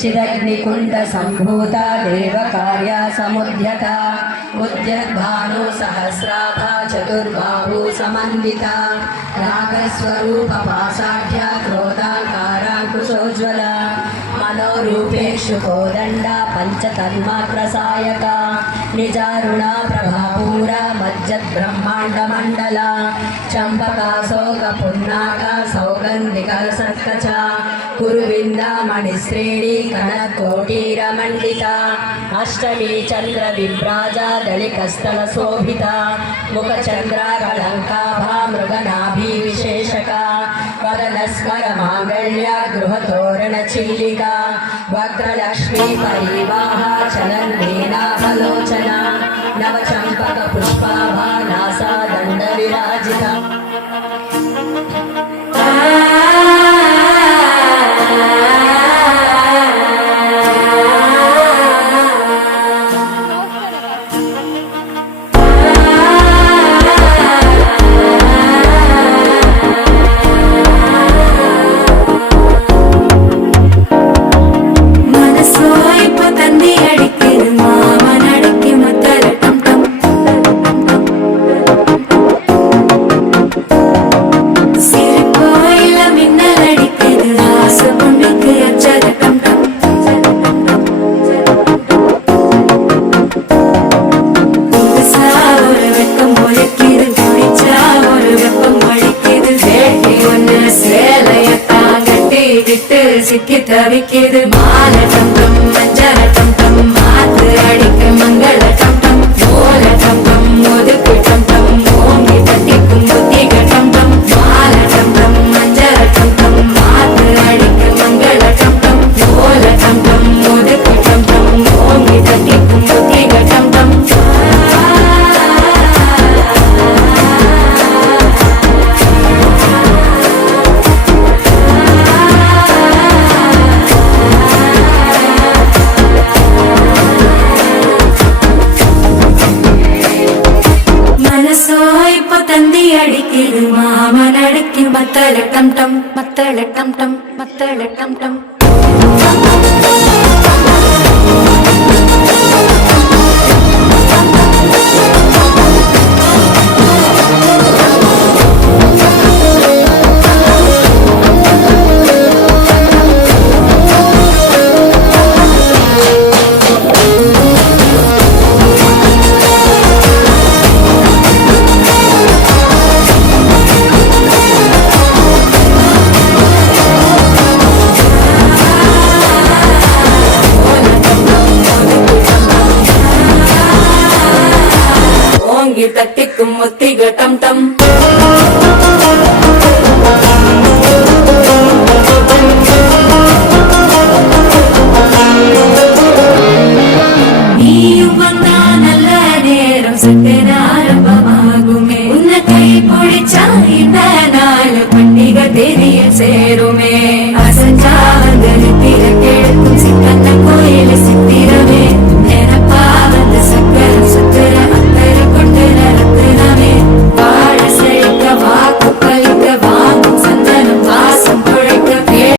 चिदग्निकुण्ड सम्भूता देवकार्या समुद्यता उद्यद्भानु सहस्राभा चतुर्बाहु समन्विता रागस्वरूपपासाढ्या क्रोधाकाराङ्कुशोज्ज्वला मनोरूपेषु कोदण्डा पञ्चतन्मात्रसायका निजारुणा प्रभापूरा मज्जद्ब्रह्माण्डमण्डला चम्पकाशोकपुन्नाका सौगन्धिकसर्कचा कुरुविन्दामणिश्रेणी कणकोटीरमण्डिता अष्टमी चन्द्रविभ्राजा दलिकस्थलशोभिता मुखचन्द्राकलङ्काभा मृगनाभिविशेषका वदनस्मरमाङ्गल्या गृहतोरणचिल्लिका वक्त्रलक्ष्मी परिवाहा चलन्नेनावलोचना नवचम्पकपुष्पाभा NASA दण्डविराजिता சிக்கி தவிக்கிது மால டம் டம் மஞ்சள டம் டம் மாத்து அடிக்க மங்கள டம் டம் ஓல டம் டம் ஒதுக்கு டம் டம் ஓங்கி தட்டிக்கும் புத்திக டம் டம் மால டம் டம் மஞ்சள டம் டம் மாத்து அடிக்க மங்கள டம் டம் ஓல டம் டம் ஒதுக்கு டம் டம் ஓங்கி தட்டிக்கும் புத்திக டம் டம் அடிக்கிது மாமன் அடிக்கி மத்தள டம் டம் மத்தள டம் டம் மத்தள டம் டம் தட்டிக்கும் முத்திக டம் டம்